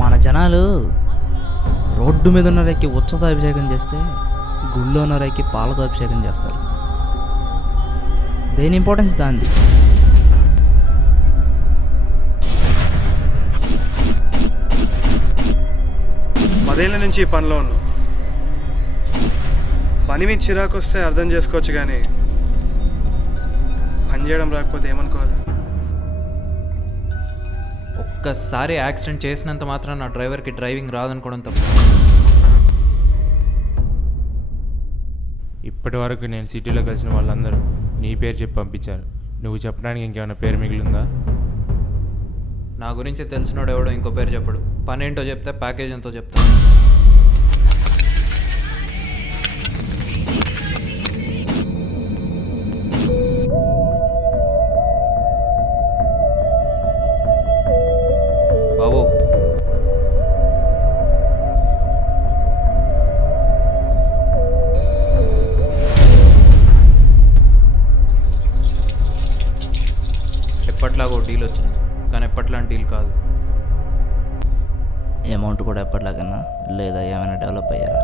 మన జనాలు రోడ్డు మీద ఉన్నరెక్కి ఉచ్చతో అభిషేకం చేస్తే గుళ్ళో ఉన్నరెక్కి పాలతో అభిషేకం చేస్తారు. దేని ఇంపార్టెన్స్ దాంది. పదేళ్ళ నుంచి ఈ పనిలో ఉన్నాం. పని మీద చిరాకు వస్తే అర్థం చేసుకోవచ్చు, కానీ పని చేయడం రాకపోతే ఏమనుకోవాలి? ఒక్కసారి యాక్సిడెంట్ చేసినంత మాత్రం నా డ్రైవర్కి డ్రైవింగ్ రాదనుకోవడం తప్పు. ఇప్పటి వరకు నేను సిటీలో కలిసిన వాళ్ళందరూ నీ పేరు చెప్పి పంపించారు. నువ్వు చెప్పడానికి ఇంకేమైనా పేరు మిగిలిందా? నా గురించి తెలిసినోడు ఎవడో ఇంకో పేరు చెప్పడు. పని ఏంటో చెప్తే ప్యాకేజ్ ఎంతో చెప్తా. బాబు, ఎప్పట్లాగో డీల్ వచ్చింది, కానీ ఎప్పట్లాంటి డీల్ కాదు. అమౌంట్ కూడా ఎప్పటిలాగన్నా లేదా ఏమైనా డెవలప్ అయ్యారా?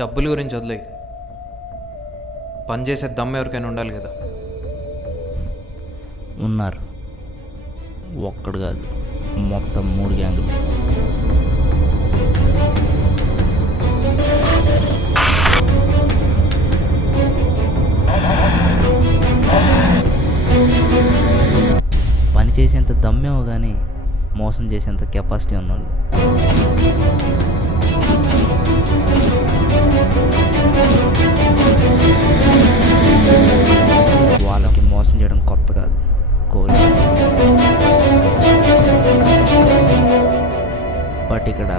డబ్బుల గురించి వదిలేయి. పని చేసే దమ్ము ఎవరికైనా ఉండాలి కదా. ఉన్నారు. ఒక్కడు కాదు, మొత్తం 3 గ్యాంగులు. పని చేసేంత దమ్మేమో కానీ మోసం చేసేంత కెపాసిటీ ఉన్నోళ్ళు. వాళ్ళకి మోసం చేయడం కొత్త కాదు, కోరి. బట్ ఇక్కడ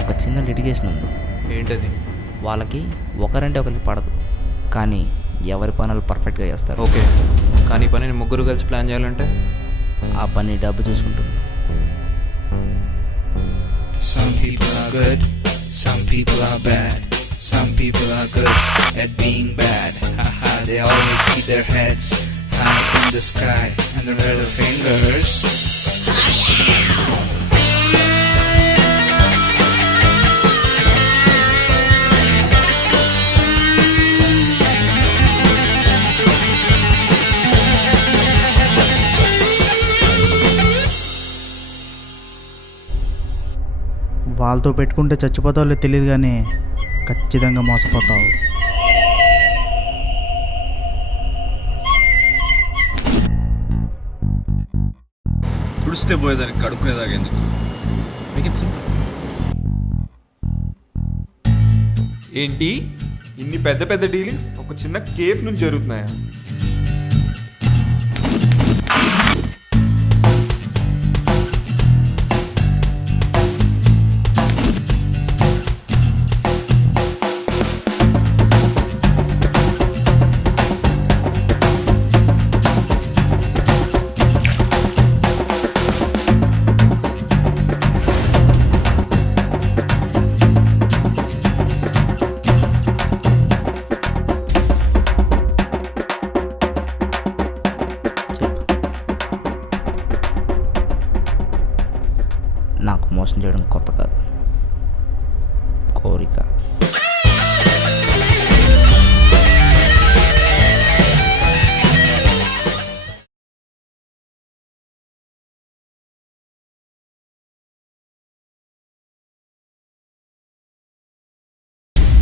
ఒక చిన్న లిటిగేషన్ ఉంది. ఏంటది? వాళ్ళకి ఒకరంటే ఒకరికి పడదు, కానీ ఎవరి పనులు పర్ఫెక్ట్గా చేస్తారు. ఓకే, కానీ పనిని ముగ్గురు కలిసి ప్లాన్ చేయాలంటే ఆ పని డబ్బు చూసుకుంటుంది. Some people are good, some people are bad. Some people are good at being bad. Haha, they always keep their heads high in the sky and their little fingers. వాళ్ళతో పెట్టుకుంటే చచ్చిపోతావులే తెలియదు, కానీ ఖచ్చితంగా మోసపోతావు. తుడిస్తే పోయేదానికి కడుక్కునేదాకా ఎందుకు? ఏంటి ఇన్ని పెద్ద పెద్ద డీలింగ్స్ ఒక చిన్న కేఫ్ నుంచి జరుగుతున్నాయా? నాకు మోసం చేయడం కొత్త